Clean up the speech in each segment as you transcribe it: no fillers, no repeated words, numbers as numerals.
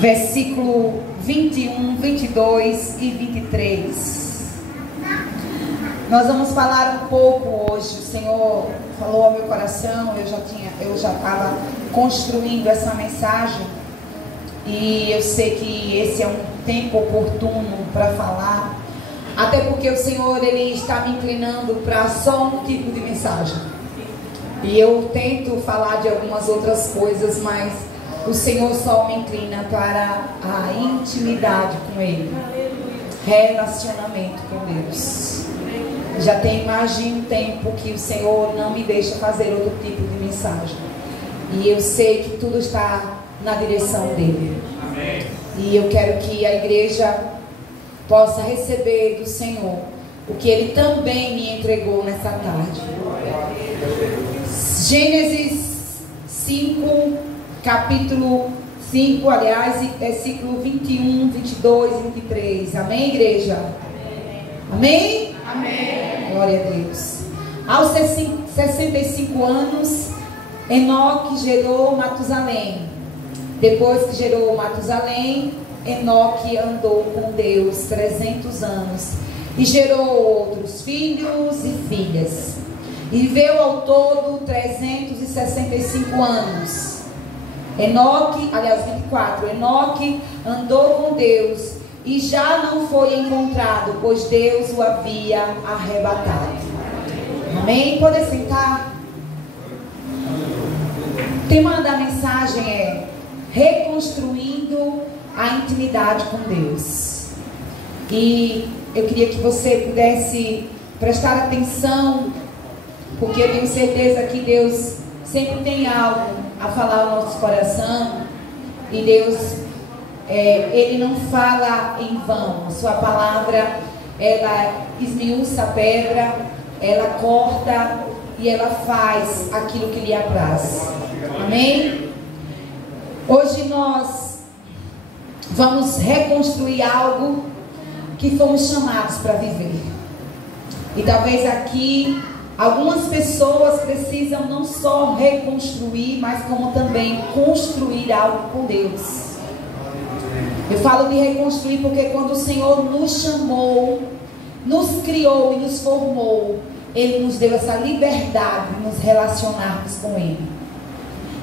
versículo 21, 22 e 23. Nós vamos falar um pouco hoje. O Senhor falou ao meu coração, eu já estava construindo essa mensagem, e eu sei que esse é um tempo oportuno para falar, até porque o Senhor, Ele está me inclinando para só um tipo de mensagem, e eu tento falar de algumas outras coisas, mas o Senhor só me inclina para a intimidade com Ele, relacionamento com Deus. Já tem mais de um tempo que o Senhor não me deixa fazer outro tipo de mensagem, e eu sei que tudo está na direção dele. Amém. E eu quero que a igreja possa receber do Senhor o que Ele também me entregou nessa tarde. Gênesis 5, capítulo 5, aliás, versículo 21, 22 e 23. Amém, igreja? Amém? Amém. Glória a Deus. Aos 65 anos, Enoque gerou Matusalém. Depois que gerou Matusalém, Enoque andou com Deus 300 anos e gerou outros filhos e filhas. E viveu ao todo 365 anos. Enoque, aliás, 24. Enoque andou com Deus e já não foi encontrado, pois Deus o havia arrebatado. Amém? Pode sentar. O tema da mensagem é reconstruindo a intimidade com Deus. E eu queria que você pudesse prestar atenção, porque eu tenho certeza que Deus sempre tem algo a falar ao nosso coração. E Deus, Ele não fala em vão. A sua palavra, ela esmiuça a pedra, ela corta e ela faz aquilo que lhe apraz. Amém? Hoje nós vamos reconstruir algo que fomos chamados para viver. E talvez aqui algumas pessoas precisam não só reconstruir, mas como também construir algo com Deus. Eu falo de reconstruir porque quando o Senhor nos chamou, nos criou e nos formou, Ele nos deu essa liberdade de nos relacionarmos com Ele.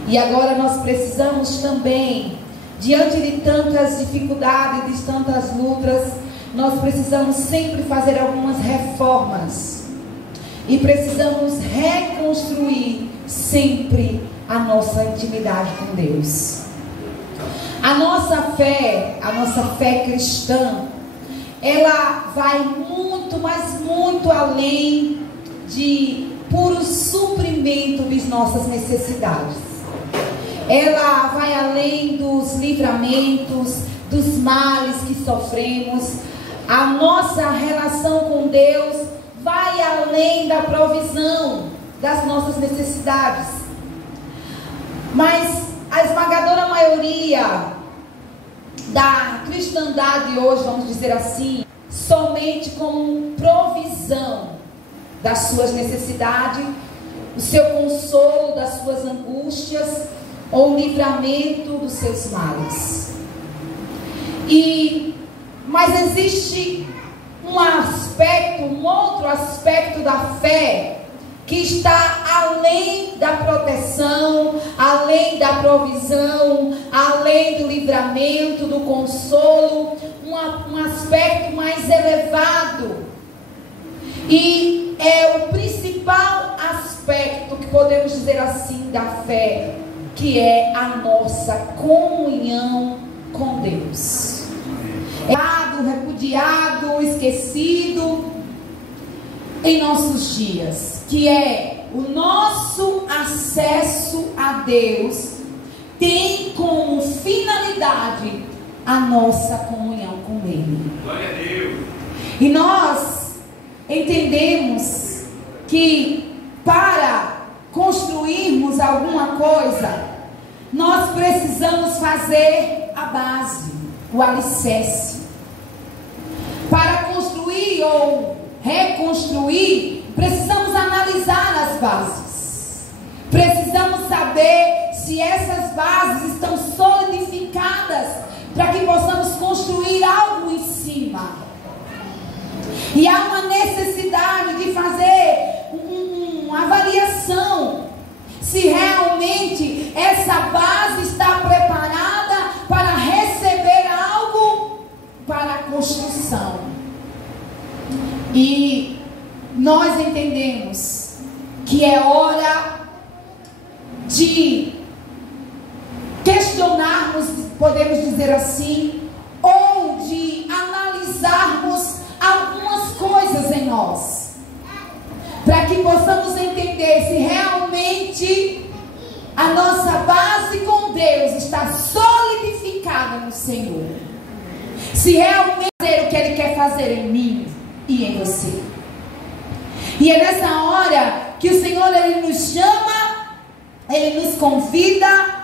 E agora nós precisamos também, diante de tantas dificuldades, de tantas lutas, nós precisamos sempre fazer algumas reformas. E precisamos reconstruir sempre a nossa intimidade com Deus. A nossa fé cristã, ela vai muito, mas muito além de puro suprimento das nossas necessidades. Ela vai além dos livramentos, dos males que sofremos. A nossa relação com Deus vai além da provisão das nossas necessidades. Mas a esmagadora maioria da cristandade hoje, vamos dizer assim, somente como provisão das suas necessidades, o seu consolo das suas angústias, ou o livramento dos seus males. Mas existe um outro aspecto da fé que está além da proteção, além da provisão, além do livramento, do consolo, um aspecto mais elevado. E é o principal aspecto que podemos dizer assim da fé, que é a nossa comunhão com Deus. Repudiado, esquecido em nossos dias, que é o nosso acesso a Deus, tem como finalidade a nossa comunhão com Ele. Glória a Deus. E nós entendemos que para construirmos alguma coisa, nós precisamos fazer a base, o alicerce. Para construir ou reconstruir, precisamos analisar as bases. Precisamos saber se essas bases estão solidificadas algo em cima. E há uma necessidade de fazer uma avaliação se realmente essa base está preparada para receber algo para a construção. E nós entendemos que é hora de questionarmos, podemos dizer assim, ou de analisarmos algumas coisas em nós, para que possamos entender se realmente a nossa base com Deus está solidificada no Senhor, se realmente fazer o que Ele quer fazer em mim e em você. E é nessa hora que o Senhor, Ele nos chama, Ele nos convida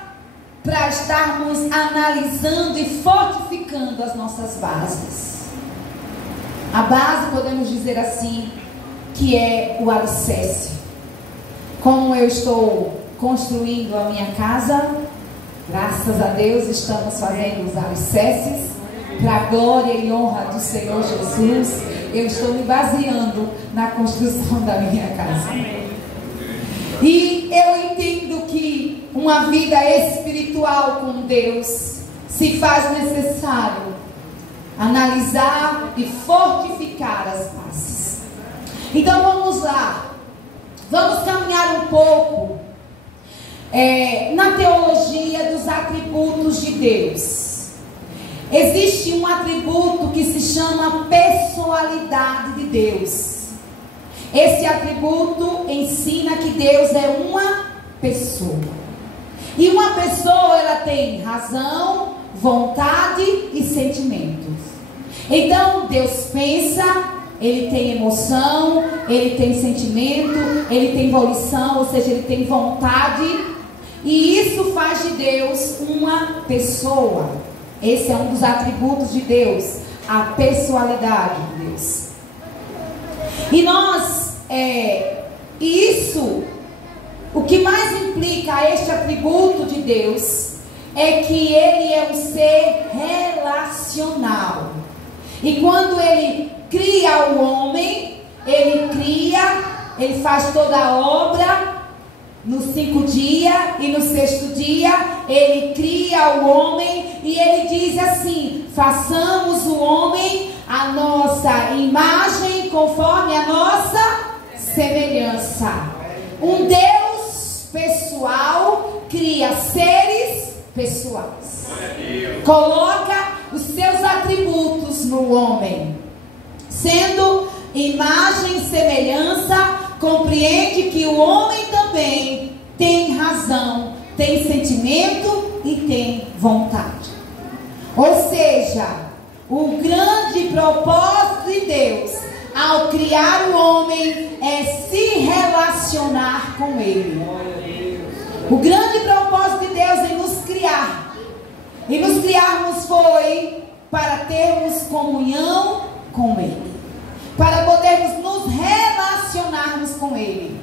para estarmos analisando e fortificando as nossas bases. A base, podemos dizer assim, que é o alicerce. Como eu estou construindo a minha casa, graças a Deus estamos fazendo os alicerces para a glória e honra do Senhor Jesus. Eu estou me baseando na construção da minha casa. E eu entendo que uma vida espiritual com Deus se faz necessário analisar e fortificar as bases. Então vamos lá, vamos caminhar um pouco na teologia dos atributos de Deus. Existe um atributo que se chama pessoalidade de Deus. Esse atributo ensina que Deus é uma pessoa. E uma pessoa, ela tem razão, vontade e sentimentos. Então Deus pensa, Ele tem emoção, Ele tem sentimento, Ele tem volição, ou seja, Ele tem vontade. E isso faz de Deus uma pessoa. Esse é um dos atributos de Deus, a pessoalidade de Deus. E nós, o que mais implica a este atributo de Deus é que Ele é um ser relacional. E quando Ele cria o homem, Ele faz toda a obra no 5 dias, e no 6º dia Ele cria o homem, e Ele diz assim: façamos o homem a nossa imagem, conforme a nossa semelhança. Um Deus pessoal cria seres pessoais, coloca os seus atributos no homem, sendo imagem e semelhança. Compreende que o homem também tem razão, tem sentimento e tem vontade. Ou seja, o grande propósito de Deus ao criar o homem é se relacionar com Ele. O grande propósito de Deus em nos criar, e nos criarmos, foi para termos comunhão com Ele, para podermos nos relacionarmos com Ele.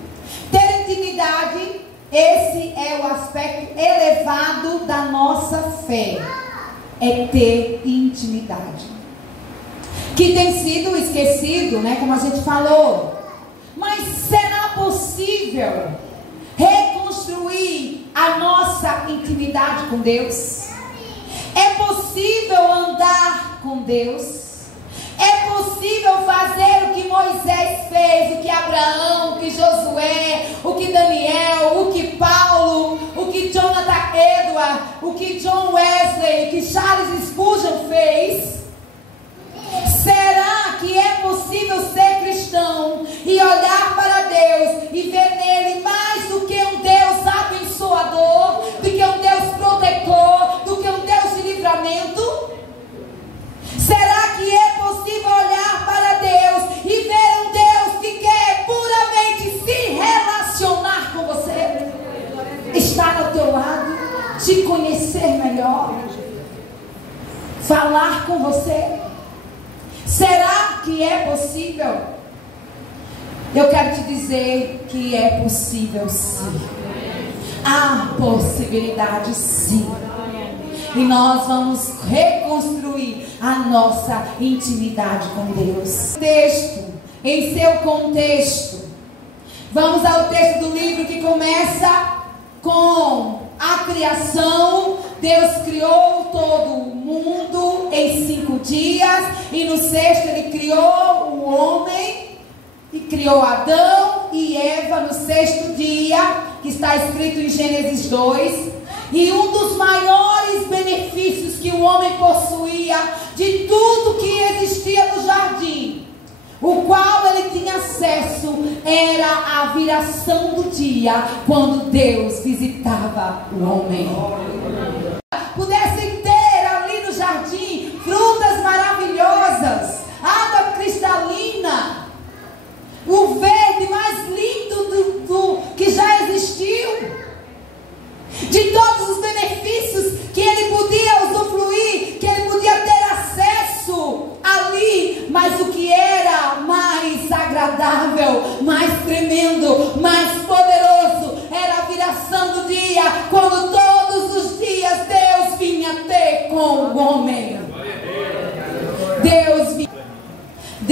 Ter intimidade, esse é o aspecto elevado da nossa fé, é ter intimidade, que tem sido esquecido, né, como a gente falou. Mas será possível reconstruir a nossa intimidade com Deus? É possível andar com Deus? É possível fazer o que Moisés fez, o que Abraão, o que Josué, o que Daniel, o que Paulo, o que Jonathan Edwards, o que John Wesley, o que Charles Spurgeon fez? Será que é possível ser cristão e olhar para Deus e ver nele mais do que um Deus abençoador, do que um Deus protetor, do que um Deus de livramento? Será que é possível olhar para Deus e ver um Deus que quer puramente se relacionar com você, estar ao teu lado, te conhecer melhor, falar com você? Será que é possível? Eu quero te dizer que é possível, sim. Há possibilidade, sim. E nós vamos reconstruir a nossa intimidade com Deus. Texto, em seu contexto. Vamos ao texto do livro que começa com a criação. Deus criou todo o mundo em 5 dias. E no sexto ele criou o homem. E criou Adão e Eva no sexto dia, que está escrito em Gênesis 2. E um dos maiores benefícios que o homem possuía de tudo que existia no jardim, o qual ele tinha acesso, era a viração do dia, quando Deus visitava o homem. Pudessem ter ali no jardim frutas maravilhosas, água cristalina, o verde mais lindo do que já existiu, de todos os benefícios que ele podia usufruir, que ele podia ter acesso ali. Mas o que era mais agradável, mais tremendo, mais poderoso, era a viração do dia, quando todos os dias Deus vinha ter com o homem. Deus vinha.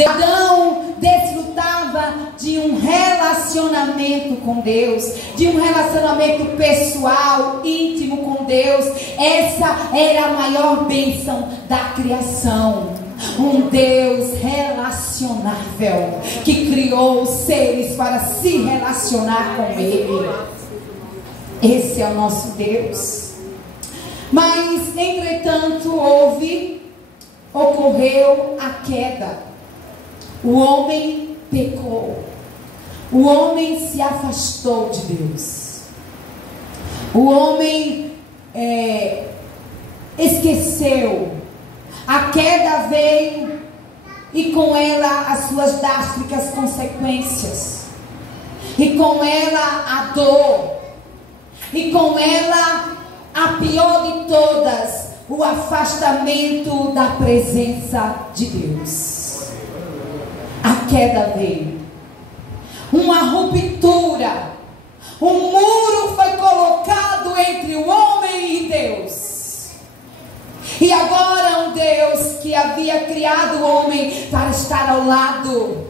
Adão desfrutava de um relacionamento com Deus, de um relacionamento pessoal, íntimo com Deus. Essa era a maior bênção da criação. Um Deus relacionável, que criou os seres para se relacionar com Ele. Esse é o nosso Deus. Mas, entretanto, ocorreu a queda. O homem pecou. O homem se afastou de Deus. O homem esqueceu. A queda veio e com ela as suas drásticas consequências. E com ela a dor. E com ela a pior de todas, o afastamento da presença de Deus. A queda veio, uma ruptura, um muro foi colocado entre o homem e Deus. E agora um Deus que havia criado o homem para estar ao lado,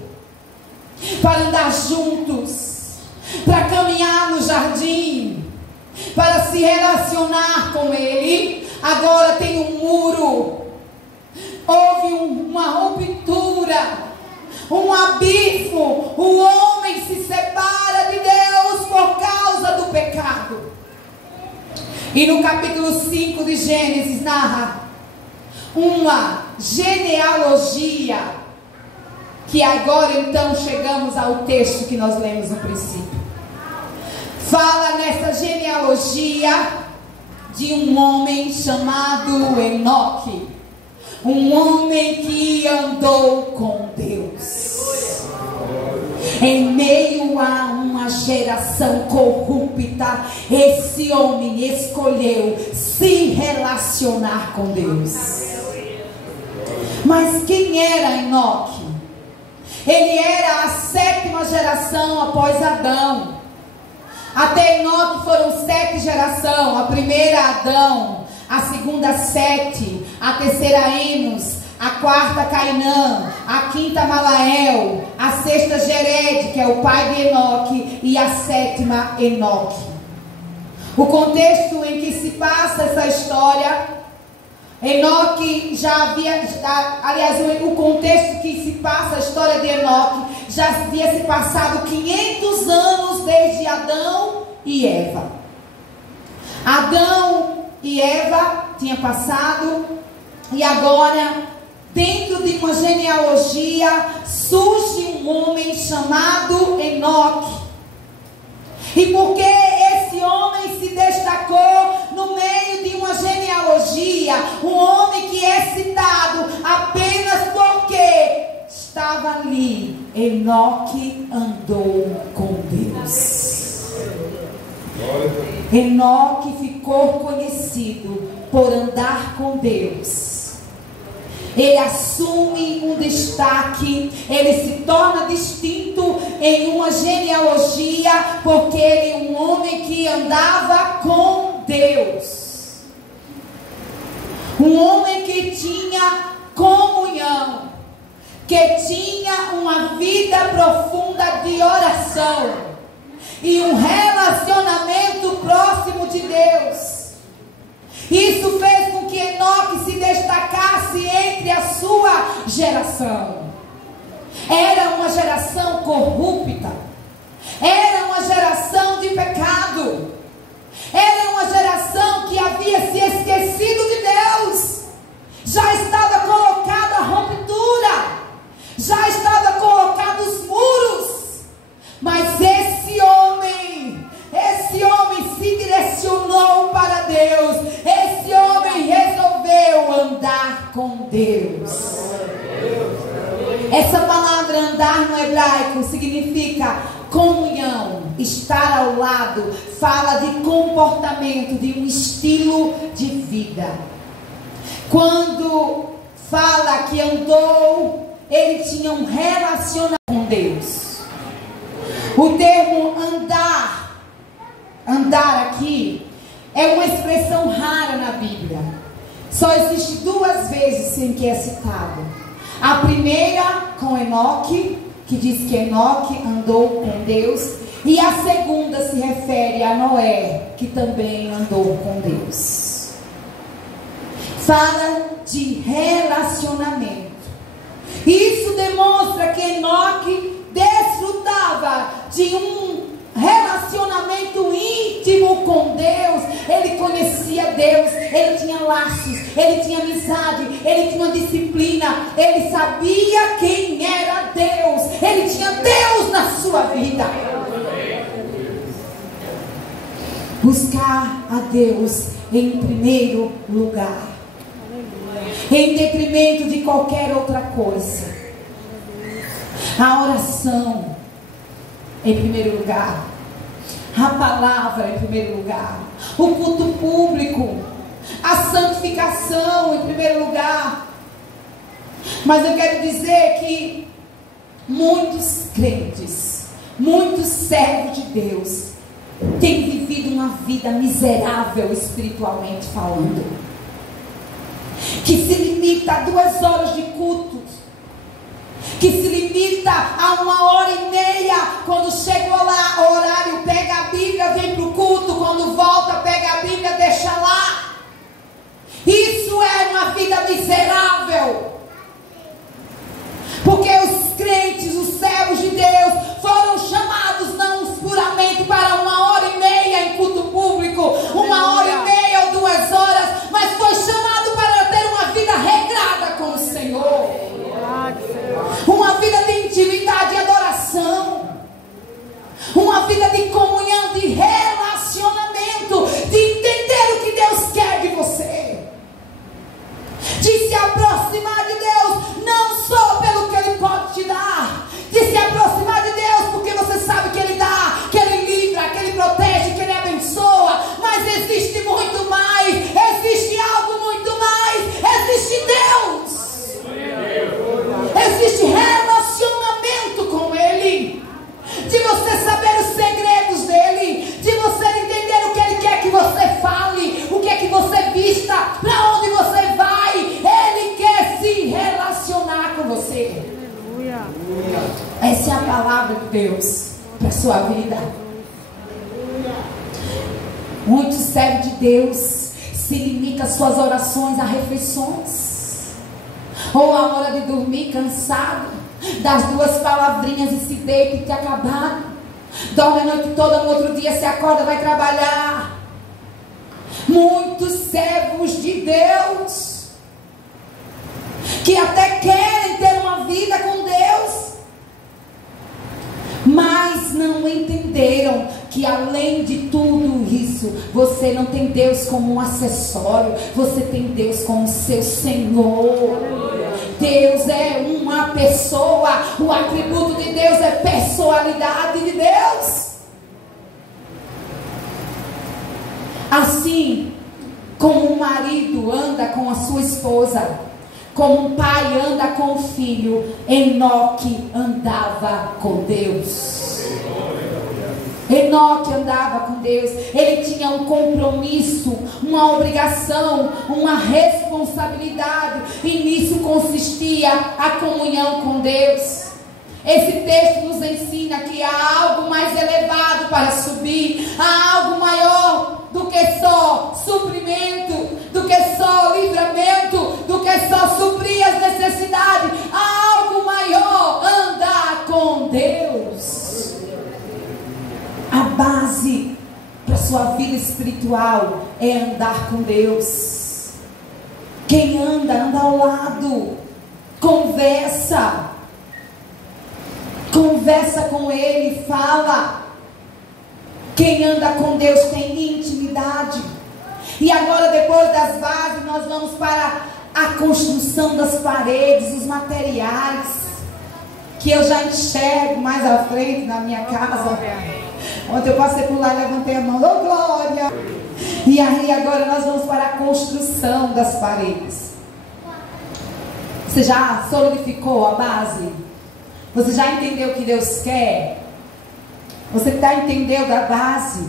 para andar juntos, para caminhar no jardim, para se relacionar com Ele, agora tem um muro. Houve uma ruptura, um abismo. O homem se separa de Deus por causa do pecado. E no capítulo 5 de Gênesis narra uma genealogia, que agora então chegamos ao texto que nós lemos no princípio. Fala nessa genealogia de um homem chamado Enoque. Um homem que andou com Deus. Em meio a uma geração corrupta, esse homem escolheu se relacionar com Deus. Mas quem era Enoque? Ele era a 7ª geração após Adão. Até Enoque foram 7 gerações. A primeira Adão, a segunda Sete, a terceira Enos, a quarta Cainã, a quinta Malael, a sexta Jered, que é o pai de Enoque, e a 7ª Enoque. O contexto em que se passa essa história, Enoque já havia, aliás, o contexto que se passa a história de Enoque, já havia se passado 500 anos desde Adão e Eva. Adão e Eva tinham passado, e agora, dentro de uma genealogia, surge um homem chamado Enoque. E porque esse homem se destacou no meio de uma genealogia, um homem que é citado apenas porque estava ali, Enoque andou com Deus. Enoque ficou conhecido por andar com Deus. Ele assume um destaque, ele se torna distinto em uma genealogia, porque ele é um homem que andava com Deus. Um homem que tinha comunhão, que tinha uma vida profunda de oração e um relacionamento próximo de Deus. Isso fez com que Enoque se destacasse entre a sua geração. Era uma geração corrupta, era uma geração de pecado, era uma geração que havia se esquecido de Deus. Já estava colocada a ruptura, já estava colocados os muros. Mas esse homem se direcionou para Deus. Esse homem resolveu andar com Deus. Essa palavra andar no hebraico significa comunhão, estar ao lado, fala de comportamento, de um estilo de vida. Quando fala que andou, ele tinha um relacionamento com Deus. O termo andar aqui, é uma expressão rara na Bíblia. Só existe 2 vezes em que é citado. A primeira com Enoque, que diz que Enoque andou com Deus. E a segunda se refere a Noé, que também andou com Deus. Fala de relacionamento. Isso demonstra que Enoque desfrutava de um relacionamento íntimo com Deus. Ele conhecia Deus, ele tinha laços, ele tinha amizade, ele tinha uma disciplina, ele sabia quem era Deus, ele tinha Deus na sua vida. Buscar a Deus em primeiro lugar, em detrimento de qualquer outra coisa. A oração em primeiro lugar, a palavra em primeiro lugar, o culto público, a santificação em primeiro lugar. Mas eu quero dizer que muitos crentes, muitos servos de Deus têm vivido uma vida miserável espiritualmente falando, que se limita a 2 horas de culto, que se limita a 1h30, quando chega o horário, pega a Bíblia, vem para o culto, quando volta, pega a Bíblia, deixa lá. Isso é uma vida miserável, porque os crentes, os servos de Deus, foram chamados não puramente para 1h30 em culto público, 1h30 ou 2 horas, mas foi chamado para ter uma vida regrada com o Senhor. Uma vida de intimidade e adoração, uma vida de comunhão, de relacionamento, de entender o que Deus quer de você, de se aproximar de Deus, não só pelo que Ele pode te dar, de se aproximar de Deus porque você sabe que Ele dá, que Ele livra, que Ele protege, que Ele abençoa. Mas existe muito mais, existe algo muito mais, existe Deus. Existe relacionamento com Ele, de você saber os segredos dEle, de você entender o que Ele quer que você fale, o que é que você vista, para onde você vai. Ele quer se relacionar com você. Essa é a palavra de Deus para a sua vida. Muitos servos de Deus se limitam as suas orações a refeições, ou a hora de dormir cansado, das 2 palavrinhas e se deita e te acabado, dorme a noite toda, no outro dia se acorda, vai trabalhar. Muitos servos de Deus que até querem ter uma vida com Deus, mas não entenderam que além de tudo isso, você não tem Deus como um acessório, você tem Deus como seu Senhor. Deus é uma pessoa, o atributo de Deus é pessoalidade de Deus. Assim como um marido anda com a sua esposa, como um pai anda com o filho, Enoque andava com Deus. Enoque andava com Deus. Ele tinha um compromisso, uma obrigação, uma responsabilidade responsabilidade, e nisso consistia a comunhão com Deus. Esse texto nos ensina que há algo mais elevado para subir, há algo maior do que só suprimento, do que só livramento, do que só suprir as necessidades. Há algo maior: andar com Deus. A base para a sua vida espiritual é andar com Deus. Quem anda ao lado, conversa com Ele, fala. Quem anda com Deus tem intimidade. E agora, depois das bases, nós vamos para a construção das paredes, os materiais, que eu já enxergo mais à frente na minha casa. Ontem eu passei por lá e levantei a mão, oh glória! E aí agora nós vamos para a construção das paredes. Você já solidificou a base? Você já entendeu o que Deus quer? Você já entendeu da base?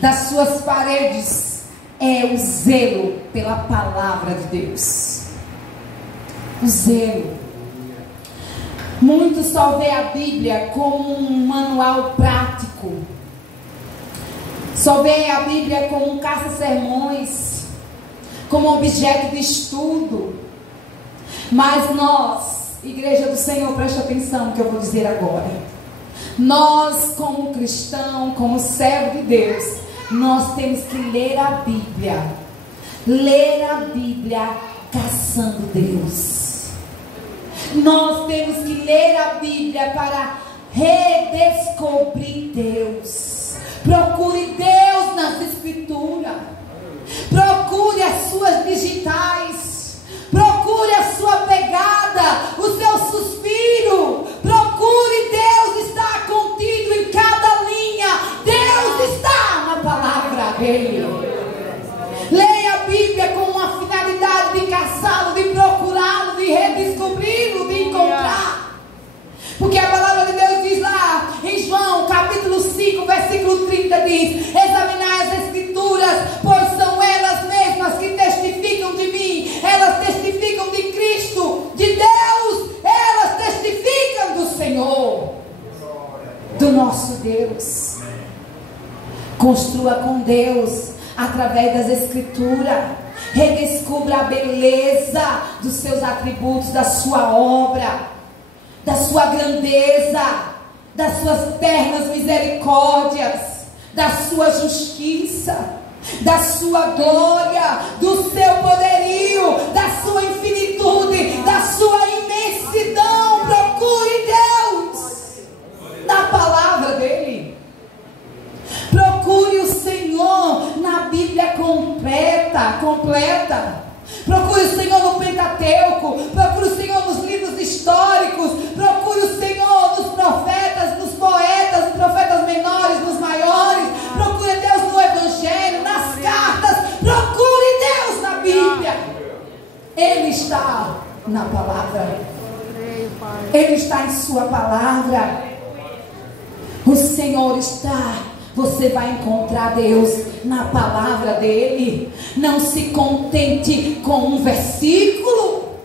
Das suas paredes é o zelo pela palavra de Deus. O zelo. Muitos só vê a Bíblia como um manual prático. Só vê a Bíblia como um caça-sermões, como objeto de estudo. Mas nós, Igreja do Senhor, preste atenção no que eu vou dizer agora. Nós, como cristão, como servo de Deus, nós temos que ler a Bíblia. Ler a Bíblia caçando Deus. Nós temos que ler a Bíblia para redescobrir Deus. Procure Deus nas Escrituras. Procure as suas digitais. Procure a sua pegada, o seu suspiro. Procure Deus estar contido em cada linha. Deus está na palavra dele. Leia a Bíblia com uma finalidade de caçá-lo, de procurá-lo, de redescobri-lo, de encontrar. Porque a palavra de Deus diz lá em João capítulo 5, versículo 30, diz: examinai as Escrituras, pois são elas mesmas que testificam de mim. Elas testificam de Cristo, de Deus. Elas testificam do Senhor, do nosso Deus. Construa com Deus através das Escrituras. Redescubra a beleza dos seus atributos, da sua obra, da sua grandeza, das suas ternas misericórdias, da sua justiça, da sua glória, do seu poderio, da sua infinitude, da sua imensidão. Procure Deus na palavra dele. Procure o Senhor na Bíblia completa. Procure o Senhor no Pentateuco. Procure o Senhor nos livros históricos. Procure o Senhor nos profetas, nos poetas, nos profetas menores, nos maiores. Procure Deus no Evangelho, nas cartas. Procure Deus na Bíblia. Ele está na palavra. Ele está em sua palavra. O Senhor está. Você vai encontrar Deus na palavra dele. Não se contente com um versículo.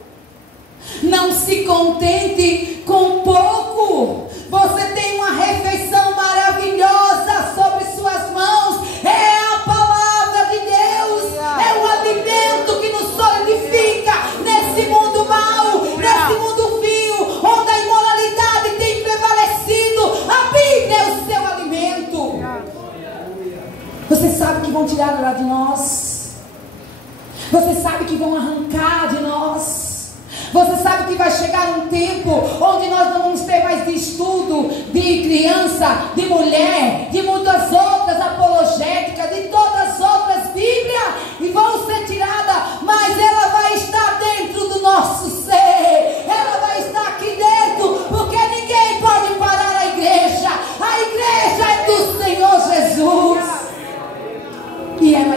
Não se contente com pouco. Você tem uma refeição maravilhosa sobre suas mãos. É a palavra de Deus. É o alimento que nos solidifica nesse mundo mau, nesse mundo vil, onde a imoralidade tem prevalecido. A Bíblia é o seu alimento. Você sabe que vão tirar ela de nós. Você sabe que vão arrancar de nós. Você sabe que vai chegar um tempo onde nós não vamos ter mais de estudo, de criança, de mulher, de muitas outras apologéticas, de todas as outras Bíblias, e vão ser tiradas, mas ela vai estar dentro do nosso ser. Ela vai estar aqui dentro, porque ninguém pode parar a igreja. A igreja é do Senhor Jesus. E ela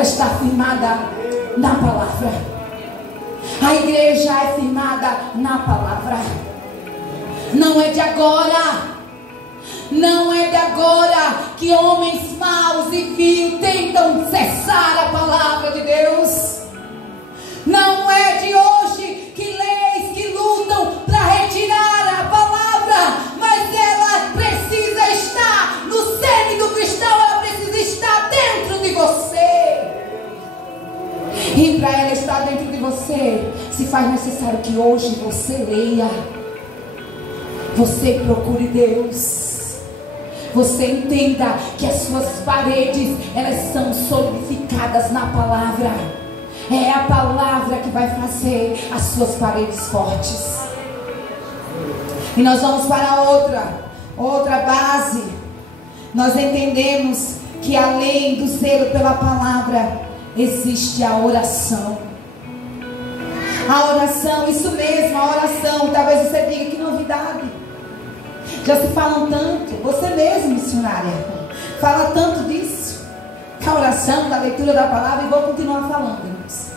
está firmada na palavra. A igreja é firmada na palavra. Não é de agora. Não é de agora que homens maus e vil tentam cessar E para ela estar dentro de você, se faz necessário que hoje você leia, você procure Deus, você entenda que as suas paredes, elas são solidificadas na palavra. É a palavra que vai fazer as suas paredes fortes. E nós vamos para outra base. Nós entendemos que além do zelo pela palavra, existe a oração. A oração, isso mesmo, a oração. Talvez você diga, que novidade. Já se falam tanto, você mesmo, missionária, fala tanto disso. Da oração, da leitura da palavra, e vou continuar falando, irmãos.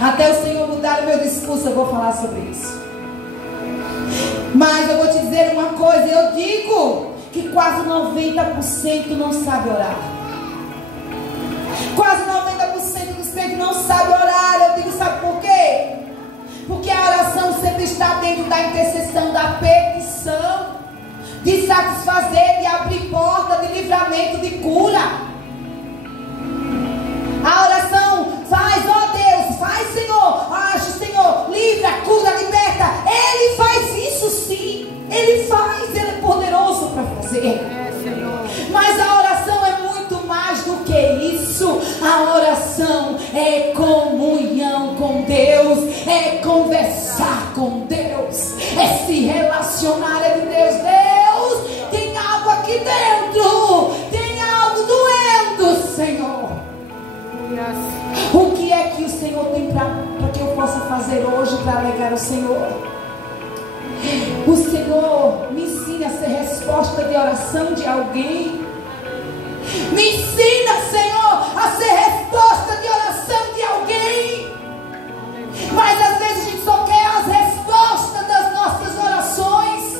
Até o Senhor mudar o meu discurso, eu vou falar sobre isso. Mas eu vou te dizer uma coisa, eu digo que quase 90% não sabe orar. Quase 90% dos crentes não sabe orar. Eu digo, sabe por quê? Porque a oração sempre está dentro da intercessão, da petição, de satisfazer, de abrir porta, de livramento, de cura. A oração faz, ó Deus, faz, Senhor, age, Senhor, livra, cura, liberta. Ele faz isso sim, Ele faz, Ele é poderoso para fazer. Mas a oração é muito mais do que isso. A oração é comunhão com Deus, é conversar com Deus, é se relacionar com Deus. Deus, tem algo aqui dentro, tem algo doendo, Senhor. O que é que o Senhor tem para que eu possa fazer hoje para alegar o Senhor? O Senhor me ensina a ser resposta de oração de alguém. Me ensina, Senhor, a ser resposta de oração de alguém. Mas às vezes a gente só quer as respostas das nossas orações.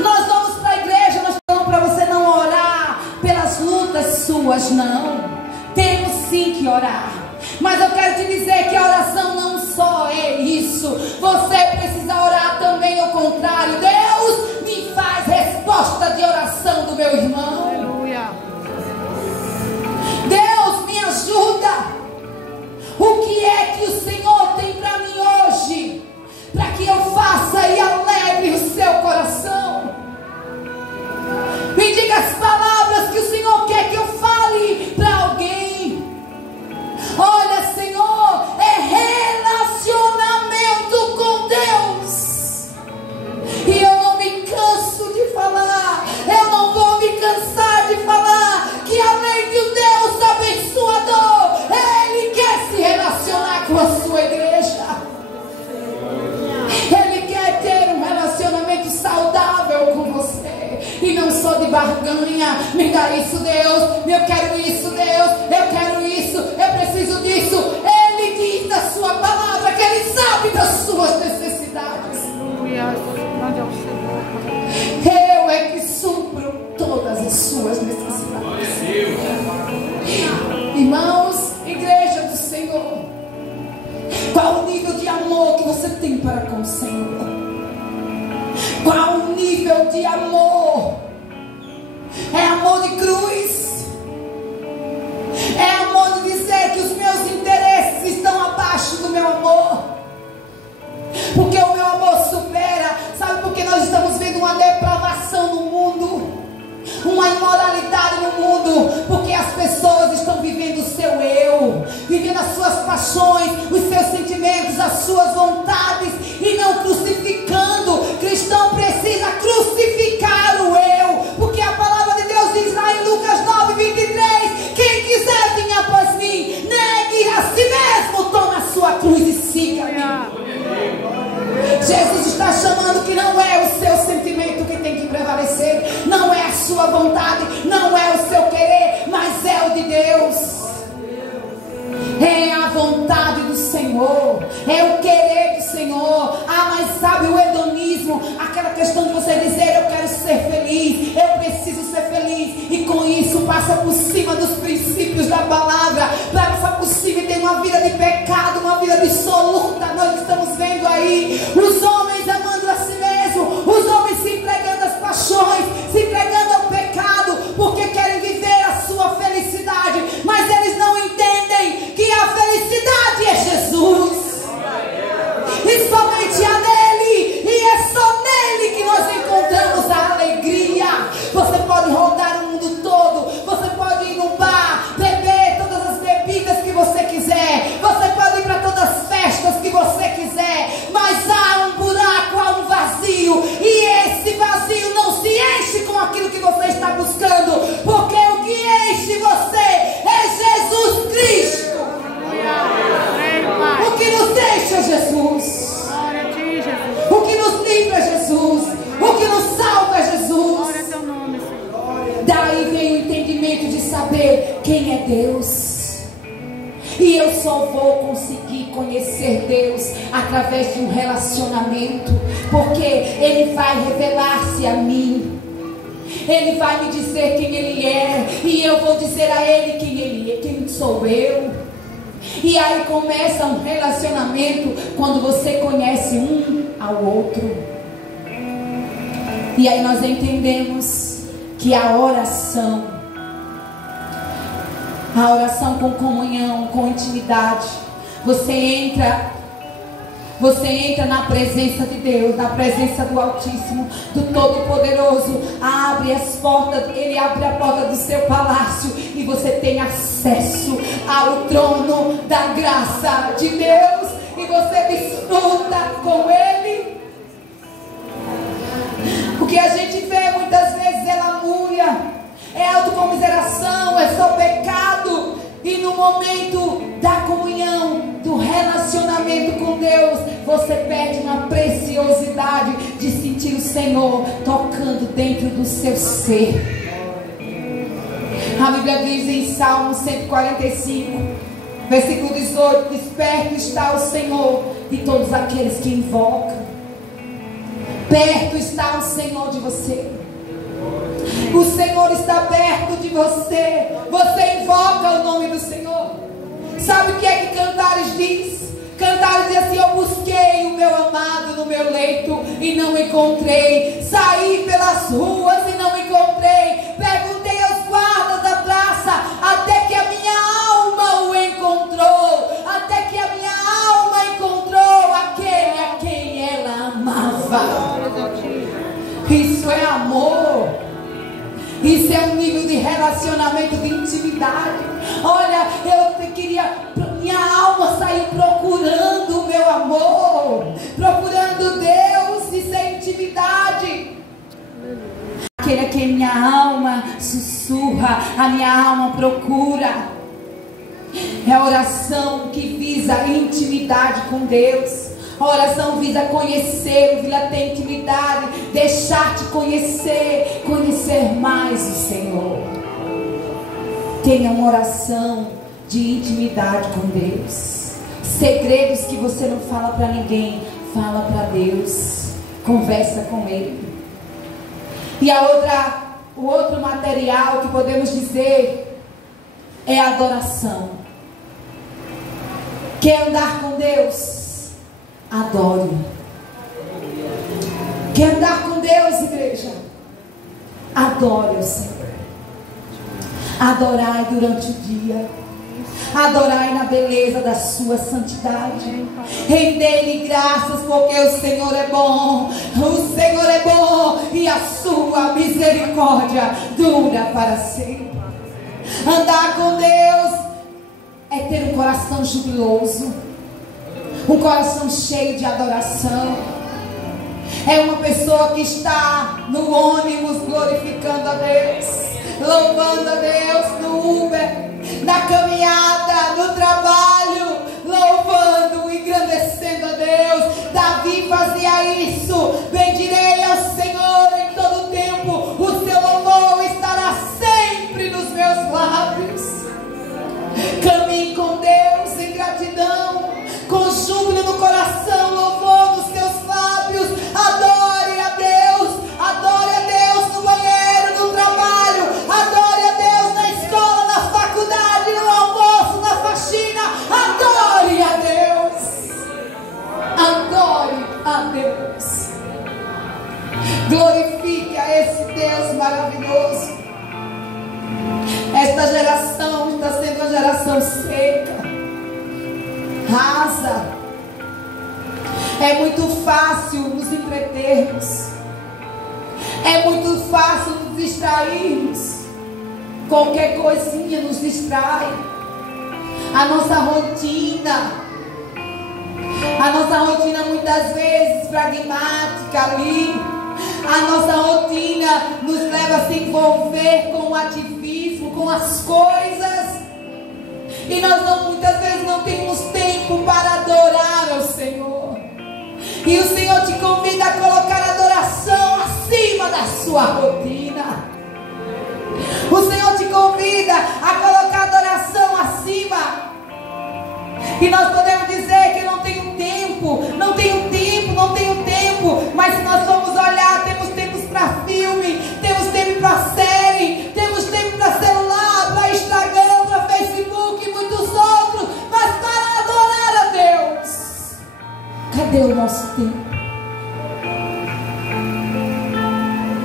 Nós vamos para a igreja, nós falamos para você não orar pelas lutas suas, não. Temos sim que orar. Mas eu quero te dizer que a oração não só é isso. Você precisa orar também ao contrário. Deus, me faz resposta de oração do meu irmão. Aleluia. Deus, me ajuda. O que é que o Senhor tem para mim hoje, para que eu faça e alegre o seu coração? Me diga as palavras que o Senhor quer que eu fale para alguém. Olha, Senhor, é relacionamento com Deus. E eu não me canso de falar, eu não vou me cansar de falar que além de um Deus abençoador, Ele quer se relacionar com a sua igreja. Ele quer ter um relacionamento saudável com você, e não só de barganha. Me dá isso, Deus, eu quero isso, Deus, eu quero isso, eu preciso disso. Ele diz na sua palavra que Ele sabe das suas necessidades. Eu é que supro todas as suas necessidades. Irmãos, igreja do Senhor, qual o nível de amor que você tem para com o Senhor? Qual o nível de amor? É amor de cruz? É amor de dizer que os meus interesses estão abaixo do meu amor? Porque o meu amor supera. Sabe por que nós estamos vendo uma depravação no mundo? Uma imoralidade no mundo? Porque as pessoas estão vivendo o seu eu, vivendo as suas paixões, os seus sentimentos, as suas vontades, e não crucificando. Cristão precisa crucificar o eu, porque a palavra de Deus diz lá em Lucas 9:23: quem quiser vir após mim, negue a si mesmo, tome a sua cruz e siga-me. Jesus está chamando que não é o seu sentimento que tem que prevalecer, não é a sua vontade, não é o seu querer, mas é o de Deus. É a vontade do Senhor, é o querer do Senhor. Ah, mas sabe o hedonismo, aquela questão de você dizer eu quero ser feliz, eu preciso ser feliz, e com isso passa por cima dos princípios da palavra, passa por cima e tem uma vida de pecado, uma vida dissoluta. Nós estamos vendo aí os homens amando a si mesmo, os homens se entregando às paixões, se entregando ao pecado, porque querem viver a sua felicidade, mas eles não entendem que a felicidade quiser, você pode ir para todas as festas que você quiser, mas há um buraco, há um vazio, e esse vazio não se enche com aquilo que você está buscando, porque o que enche você é Jesus Cristo. O que nos deixa é Jesus, o que nos livra é Jesus, o que nos salva é Jesus. Daí vem o entendimento de saber quem é Deus. E eu só vou conseguir conhecer Deus através de um relacionamento, porque Ele vai revelar-se a mim, Ele vai me dizer quem Ele é, e eu vou dizer a Ele quem Ele é, quem sou eu. E aí começa um relacionamento quando você conhece um ao outro. E aí nós entendemos que a oração com comunhão, com intimidade, você entra na presença de Deus, na presença do Altíssimo, do Todo-Poderoso. Ele abre a porta do seu palácio e você tem acesso ao trono da graça de Deus, e você desfruta com Ele. O que a gente vê muitas vezes é lamúria, é autocomiseração, é só pecado. E no momento da comunhão, do relacionamento com Deus, você perde uma preciosidade de sentir o Senhor tocando dentro do seu ser. A Bíblia diz em Salmo 145, versículo 18: desperto está o Senhor de todos aqueles que invocam. Perto está o Senhor de você. O Senhor está perto de você. Você invoca o nome do Senhor. Sabe o que é que Cantares diz? Cantares diz assim: eu busquei o meu amado no meu leito e não encontrei. Saí pelas ruas e não encontrei. Perguntei aos guardas da praça, até que a minha alma o encontrou. Até que a minha alma encontrou aquele a quem ela amava. Isso é amor. Isso é um nível de relacionamento, de intimidade. Olha, minha alma saiu procurando o meu amor, procurando Deus. Isso é intimidade. Aquele a quem minha alma sussurra, a minha alma procura. É a oração que visa intimidade com Deus. A oração visa conhecer, visa ter intimidade, deixar-te conhecer, conhecer mais o Senhor. Tenha uma oração de intimidade com Deus. Segredos que você não fala para ninguém, fala para Deus. Conversa com Ele. E o outro material que podemos dizer é a adoração. Quer andar com Deus? Adore. Quer andar com Deus, igreja? Adore o Senhor. Adorai durante o dia. Adorai na beleza da sua santidade. Rendei-lhe graças, porque o Senhor é bom. O Senhor é bom e a sua misericórdia dura para sempre. Andar com Deus é ter um coração jubiloso, um coração cheio de adoração. É uma pessoa que está no ônibus glorificando a Deus, louvando a Deus, no Uber, na caminhada, no trabalho, louvando, engrandecendo a Deus. Davi fazia isso. Bendirei ao Senhor em todo tempo, o seu louvor estará sempre nos meus lábios. Caminhe com Deus em gratidão, com júbilo no coração, louvor nos seus lábios. Adore a Deus no banheiro, no trabalho. Adore a Deus na escola, na faculdade, no almoço, na faxina. Adore a Deus. Adore a Deus. Glorifique a esse Deus maravilhoso. Esta geração está sendo uma geração seca, rasa. É muito fácil nos entretermos, é muito fácil nos distrairmos. Qualquer coisinha nos distrai. A nossa rotina muitas vezes pragmática ali. A nossa rotina nos leva a se envolver com o ativismo, com as coisas. E nós muitas vezes não temos tempo para adorar ao Senhor. E o Senhor te convida a colocar a adoração acima da sua rotina. O Senhor te convida a colocar a adoração acima. E nós podemos dizer que eu não tenho tempo. Mas se nós formos olhar, temos tempos para filme, temos tempo para série, temos tempo para celular, para Instagram, para Facebook e muitos outros. Mas para adorar a Deus, cadê o nosso tempo?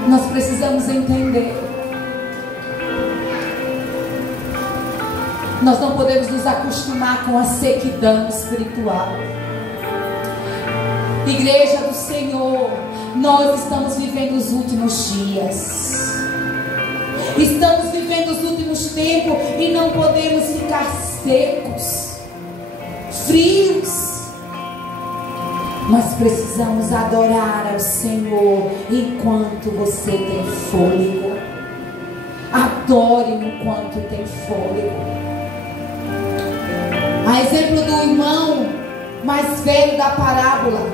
Nós precisamos entender. Nós não podemos nos acostumar com a sequidão espiritual. Igreja do Senhor, nós estamos vivendo os últimos dias. Estamos vivendo os últimos tempos e não podemos ficar secos, frios. Mas precisamos adorar ao Senhor enquanto você tem fôlego. Adore enquanto tem fôlego. A exemplo do irmão mais velho da parábola,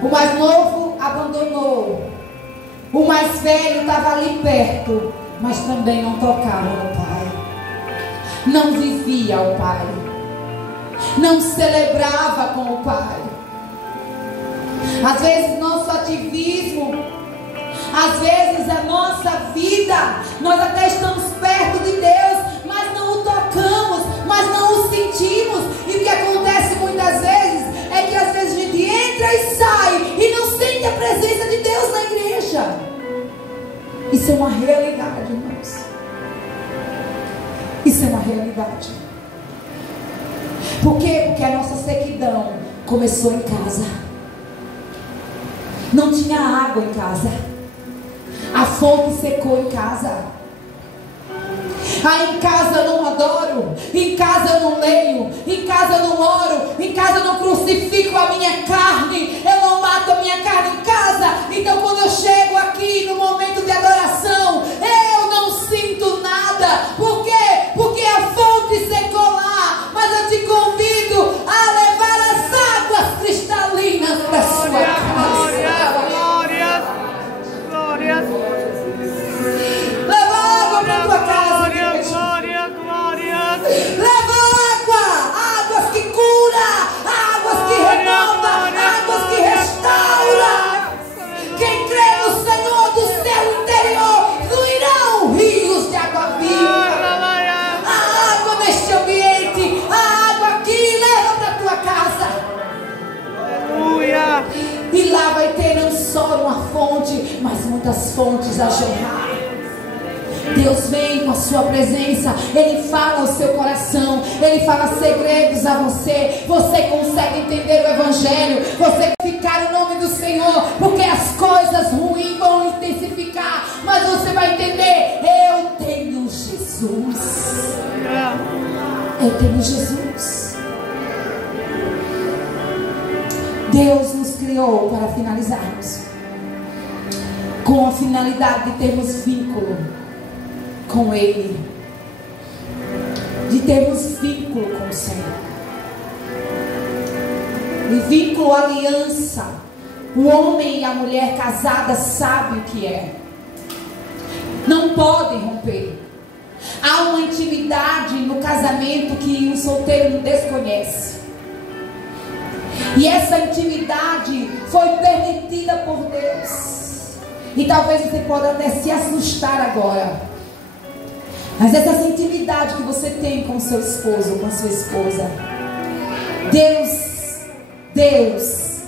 o mais novo abandonou, o mais velho estava ali perto, mas também não tocava no Pai, não vivia o Pai, não celebrava com o Pai. Às vezes nosso ativismo, às vezes a nossa vida, nós até estamos perto de Deus, mas não o tocamos, mas não o sentimos. E o que acontece muitas vezes é que às vezes a gente entra e sai e não sente a presença de Deus na igreja. Isso é uma realidade, irmãos. Isso é uma realidade. Por quê? Porque a nossa sequidão começou em casa. Não tinha água em casa. A fonte secou em casa. Em casa eu não adoro, em casa eu não leio, em casa eu não oro, em casa eu não crucifico a minha carne, eu não mato a minha carne em casa. Então quando eu chego aqui no momento de adoração, eu não sinto nada. Por quê? Porque a fonte secou lá. Mas eu te convido a levar as águas cristalinas para sua casa. Glória. Leva água para tua casa. Leva águas que cura, águas que renova, águas que restaura. Quem crê no Senhor, do seu interior fluirão rios de água viva. A água neste ambiente, a água aqui, leva para tua casa. Aleluia. E lá vai ter não só uma fonte, mas muitas fontes a jorrar. Deus vem com a sua presença, Ele fala ao seu coração, Ele fala segredos a você. Você consegue entender o Evangelho, você ficar o nome do Senhor, porque as coisas ruins vão intensificar, mas você vai entender: eu tenho Jesus. Eu tenho Jesus. Deus nos criou para finalizarmos com a finalidade de termos vínculo com Ele, de termos vínculo com o Senhor. E vínculo, aliança, o homem e a mulher casada sabem o que é. Não podem romper. Há uma intimidade no casamento que o solteiro desconhece. E essa intimidade foi permitida por Deus. E talvez você possa até se assustar agora. Mas essa intimidade que você tem com seu esposo ou com a sua esposa, Deus,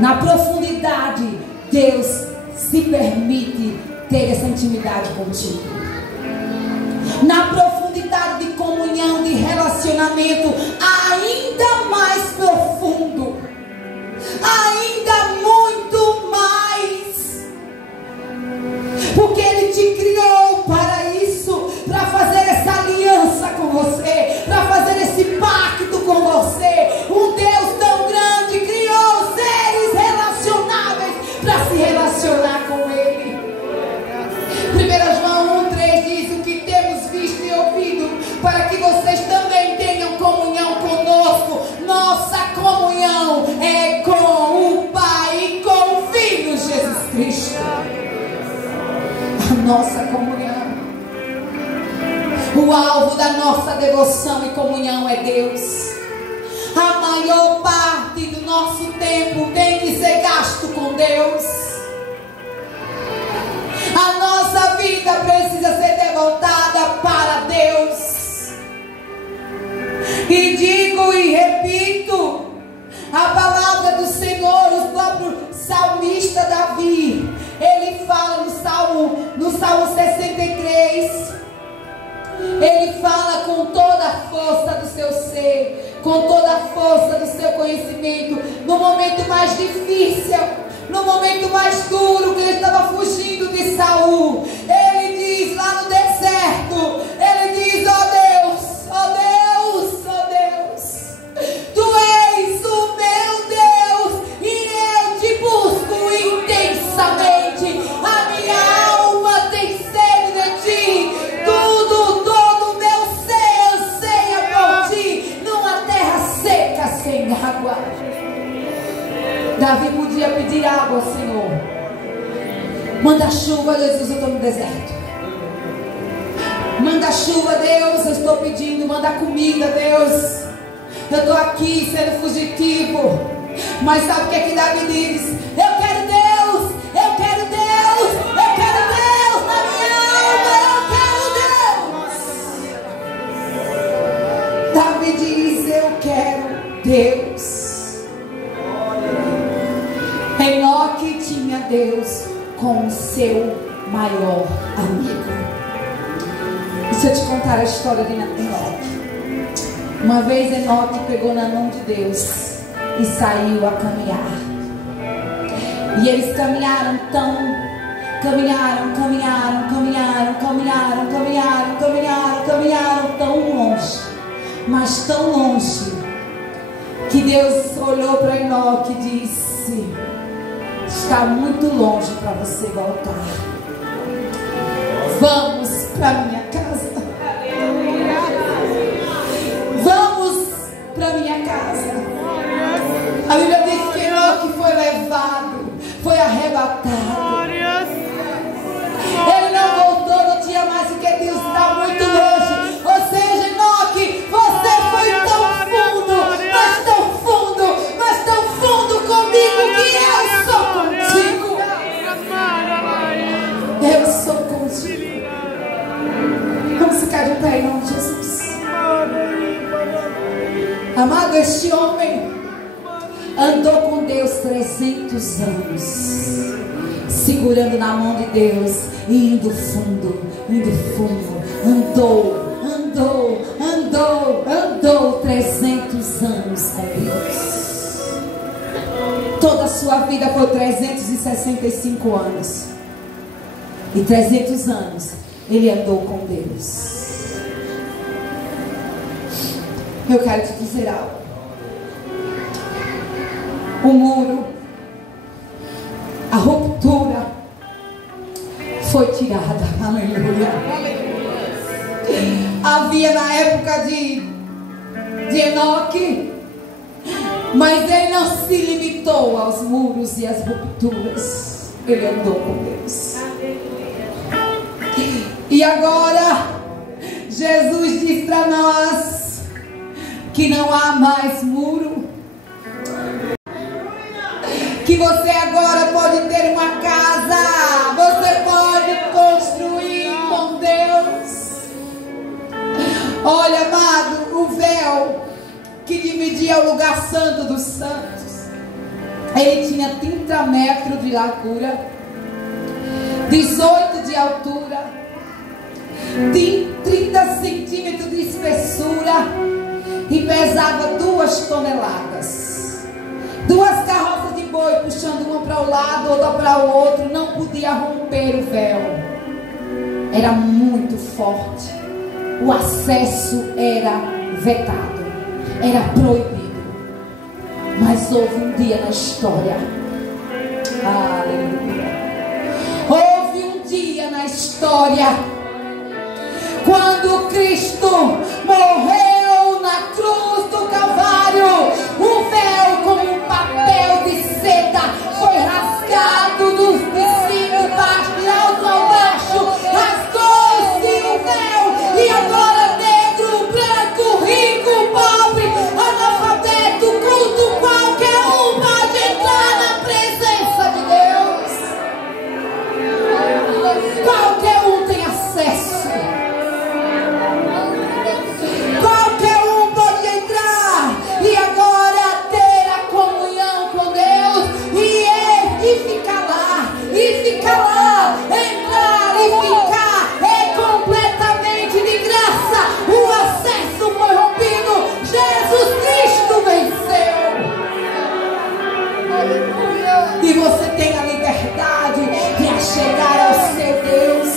na profundidade, Deus se permite ter essa intimidade contigo. Na profundidade de comunhão, de relacionamento ainda mais profundo, ainda muito mais, porque Ele te criou para isso, para fazer essa aliança com você, esse pacto com você. Um Deus tão grande criou seres relacionáveis para se relacionar com Ele. 1 João 1,3 diz: o que temos visto e ouvido, para que vocês também tenham comunhão conosco. Nossa comunhão é com o Pai e com o Filho Jesus Cristo. A nossa comunhão, o alvo da nossa devoção e comunhão é Deus. A maior parte do nosso tempo tem que ser gasto com Deus. A nossa vida precisa ser devotada para Deus. E digo e repito, a palavra do Senhor, o próprio salmista Davi, ele fala no Salmo 63, ele fala com toda a força do seu ser, com toda a força do seu conhecimento, no momento mais difícil, no momento mais duro, que ele estava fugindo de Saul. Ele diz lá no deserto, ele diz: ó Deus, ó Deus, ó Deus, Tu és o meu Deus e eu te busco intensamente. A minha alma tem sede de Ti, todo o meu ser anseia por Ti, numa terra seca sem água. Davi podia pedir água, Senhor. Manda chuva, Jesus, eu estou no deserto. Manda chuva, Deus, eu estou pedindo. Manda comida, Deus, eu estou aqui sendo fugitivo. Mas sabe o que é que Davi diz? Eu quero Deus, eu quero Deus, eu quero Deus na minha alma, eu quero Deus. Davi diz: eu quero Deus. Enoque tinha Deus como seu maior amigo. Deixa eu te contar a história de Enoque. Uma vez Enoque pegou na mão de Deus e saiu a caminhar. E eles caminharam tão longe, mas tão longe, que Deus olhou para Enoque e disse: está muito longe para você voltar. Vamos para minha casa. Vamos para minha casa. A Bíblia diz que Enoque foi levado, foi arrebatado. Ele não voltou, não tinha mais, porque Deus está muito longe. Ou seja, Enoque, você foi tão fundo, mas tão fundo, mas tão fundo comigo, que eu sou contigo. Eu sou contigo. Vamos ficar de pé em nome de Jesus. Amado, este homem andou com Deus 300 anos, segurando na mão de Deus e indo fundo, andou 300 anos com Deus. Toda a sua vida foi 365 anos, e 300 anos ele andou com Deus. Eu quero te dizer algo. O muro, a ruptura foi tirada. Aleluia. Havia na época de Enoque, mas ele não se limitou aos muros e às rupturas. Ele andou com Deus. E agora Jesus diz para nós que não há mais muro, que você agora pode ter uma casa, você pode construir com Deus. Olha, amado, o véu que dividia o lugar santo dos santos, ele tinha 30 metros de largura, 18 de altura, 30 centímetros de espessura, e pesava 2 toneladas. 2 carroças de boi puxando uma para o lado, outra para o outro, não podia romper o véu. Era muito forte. O acesso era vetado. era proibido. Mas houve um dia na história. Aleluia. Houve um dia na história quando Cristo morreu na cruz do Calvário. O véu, como um papel de seda, foi rasgado de cima e baixo, de alto a baixo. Rasgou-se o véu e agora negro, branco, rico, pobre, analfabeto, culto, qualquer um pode entrar na presença de Deus. Qualquer um tem acesso. Qualquer um pode entrar e agora ter a comunhão com Deus e ficar lá, entrar e ficar é completamente de graça. O acesso foi rompido. Jesus Cristo venceu. E você tem a liberdade de chegar ao seu Deus.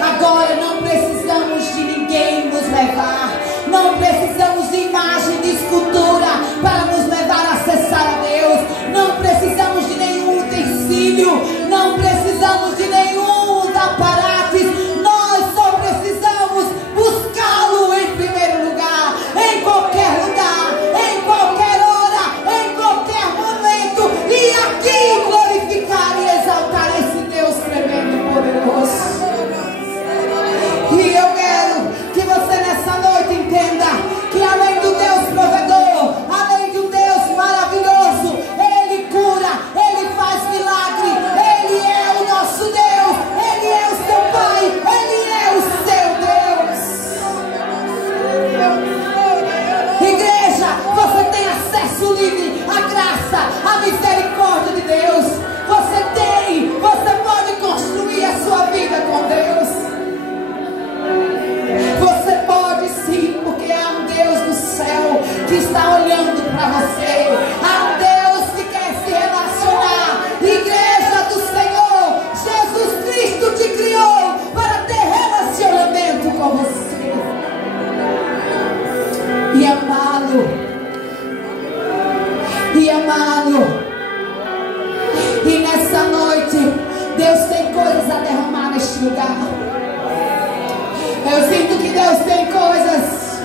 Agora não precisamos de ninguém nos levar. Não precisamos de imagem, de escultura para nos levar a acessar a Deus. Não precisamos de nenhum utensílio. Não precisamos de nenhum aparatos. Nós só precisamos buscá-lo em primeiro lugar. Em qualquer lugar, em qualquer hora, em qualquer momento. E aqui glorificar e exaltar esse Deus tremendo e poderoso. E eu quero que você nessa noite entenda que além do Deus provedor, além do Deus maravilhoso, Ele cura, Ele faz milagre, Ele é o nosso Deus, Ele é o seu Pai, Ele é o seu Deus. Igreja, você tem acesso livre à graça, à misericórdia de Deus. Você pode construir a sua vida com Deus. Você pode sim, porque há um Deus do céu que está olhando para você. Há um Deus que quer se relacionar. Igreja do Senhor, Jesus Cristo te criou para ter relacionamento com você e amá-lo. E nessa noite Deus tem coisas a derramar neste lugar. Eu sinto que Deus tem coisas.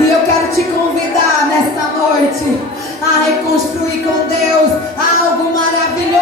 E eu quero te convidar nesta noite a reconstruir com Deus algo maravilhoso.